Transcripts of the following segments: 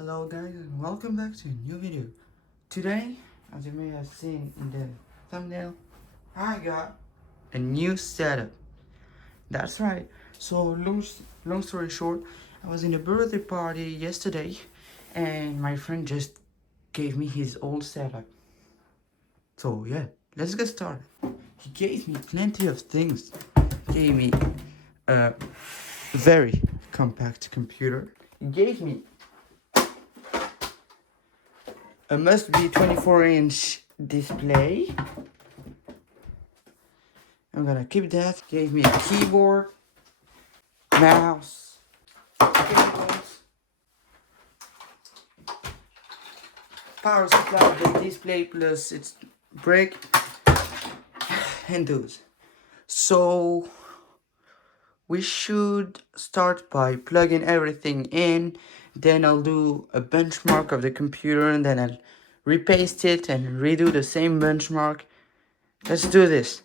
Hello guys and welcome back to a new video. Today, as you may have seen in the thumbnail, I got a new setup. That's right. So long story short, I was in a birthday party yesterday and my friend just gave me his old setup. So yeah, let's get started. He gave me plenty of things. He gave me a very compact computer. He gave me a must-be 24-inch display. I'm gonna keep that. Gave me a keyboard, mouse, cables, power supply, the display plus its brick, and those. So we should start by plugging everything in. Then I'll do a benchmark of the computer and then I'll repaste it and redo the same benchmark. Let's do this.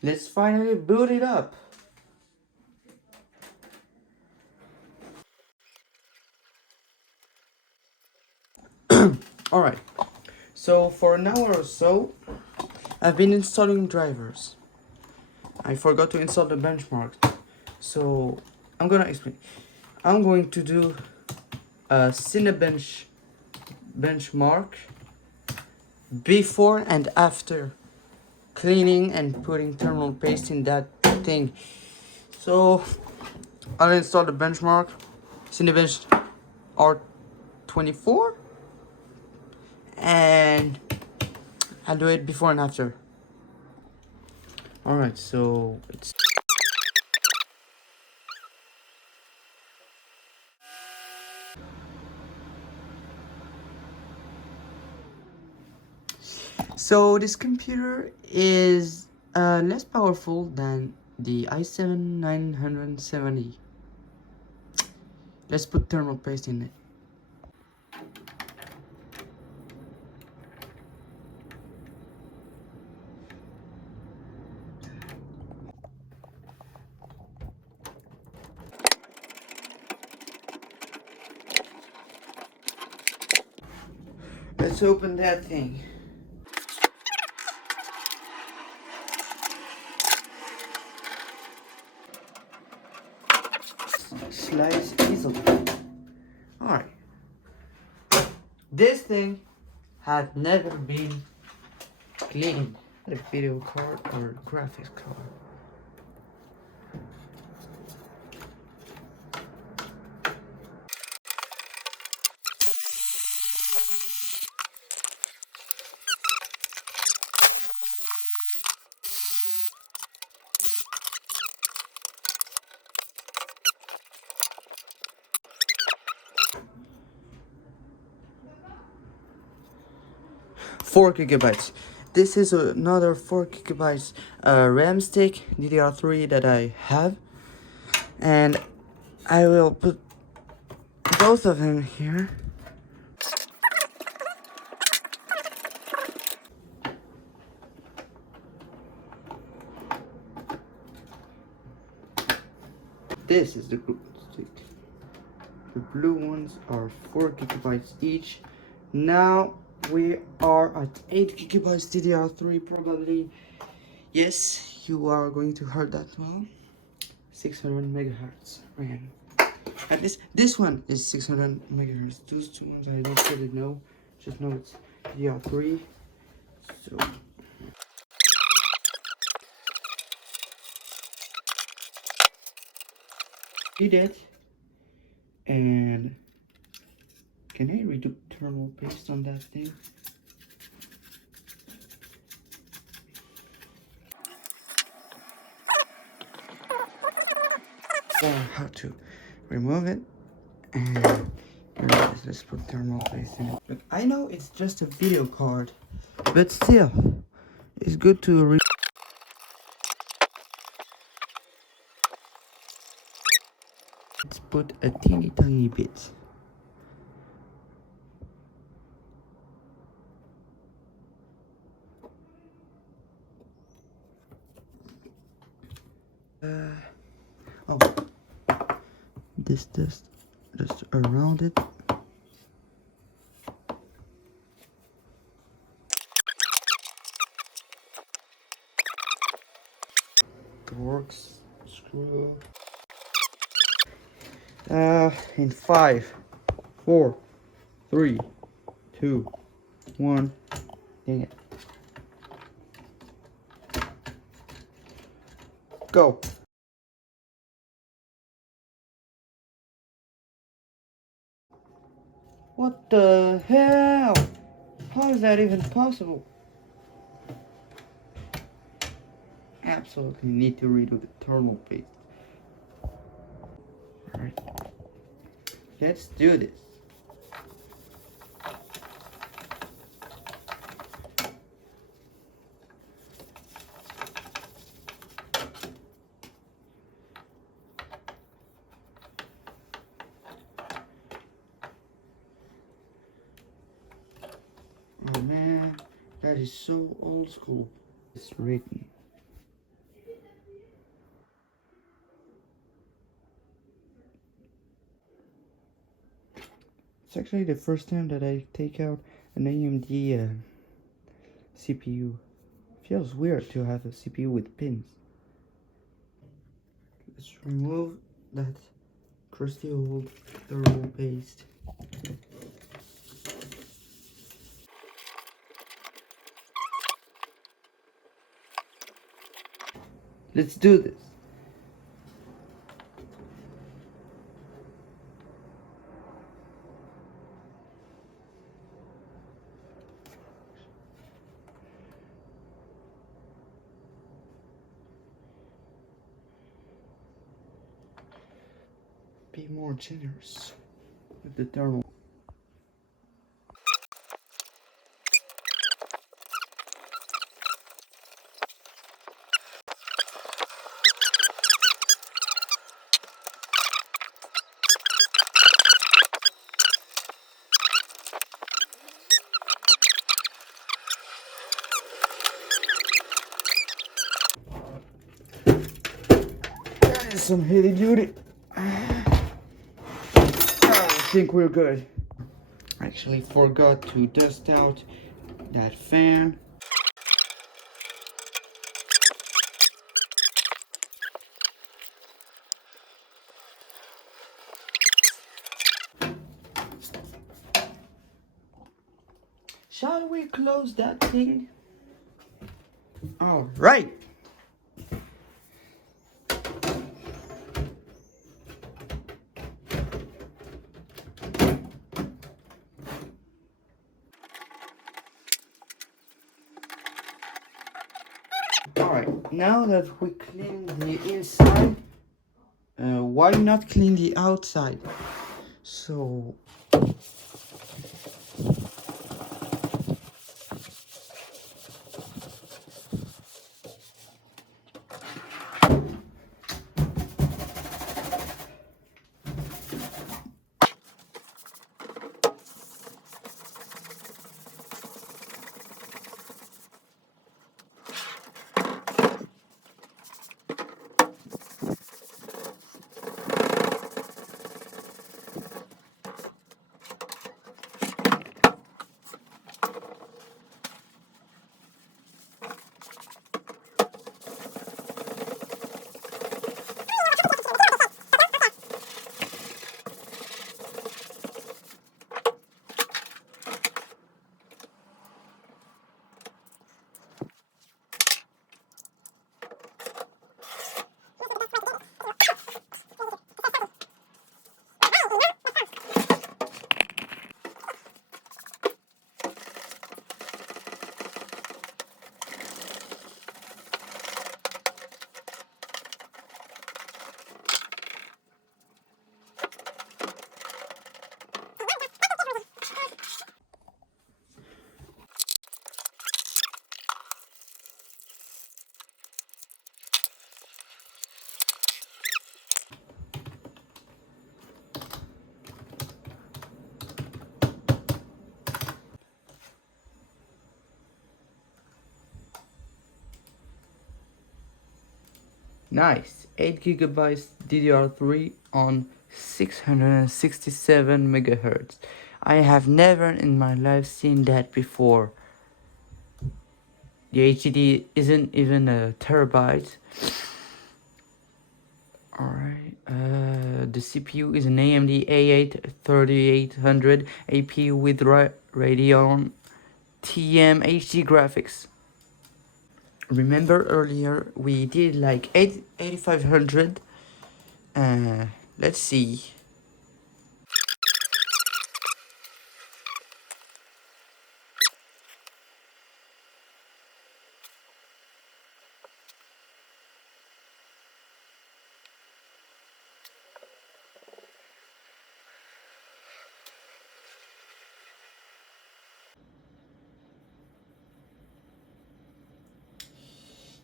Let's finally boot it up. Alright, so for an hour or so, I've been installing drivers. I forgot to install the benchmark, so I'm gonna explain. I'm going to do a Cinebench benchmark before and after cleaning and putting thermal paste in that thing. So I'll install the benchmark, Cinebench R24, and I'll do it before and after. Alright, so it's so this computer is less powerful than the i7 970. Let's put thermal paste in it. Let's open that thing. Slides easily. Alright. This thing had never been cleaned. A video card or graphics card. Four gigabytes. This is another 4 gigabytes RAM stick DDR3 that I have, and I will put both of them here. this is the glue stick. The blue ones are 4 gigabytes each. Now we are at 8 gigabytes DDR3 probably. Yes, you are going to hear that well. 600 megahertz RAM. And this one is 600 megahertz. Those two ones I don't really know. Just know it's DDR3. So read it. And can I redo thermal paste on that thing? Or how to remove it, and let's put thermal paste in it. Look, I know it's just a video card, but still, it's good to let's put a teeny tiny bit. Oh, this just around it. Works screw. In 5, 4, 3, 2, 1. Dang it. Go. What the hell? How is that even possible? Absolutely need to redo the thermal paste. Alright. Let's do this. Oh man, that is so old school. It's written. It's actually the first time that I take out an AMD CPU. Feels weird to have a CPU with pins. Let's remove that crusty old thermal paste. Let's do this. Be more generous with the thermal. That is some heavy duty. I think we're good. I actually forgot to dust out that fan. Shall we close that thing? All right. Alright, now that we clean the inside, why not clean the outside? So, Nice. 8 gigabytes DDR3 on 667 megahertz. I have never in my life seen that before. The HDD isn't even a terabyte. Alright, the CPU is an AMD A8 3800 APU with Radeon HD Graphics. Remember earlier we did like 8500. Let's see.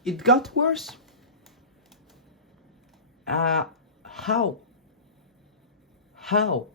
It got worse. How? How?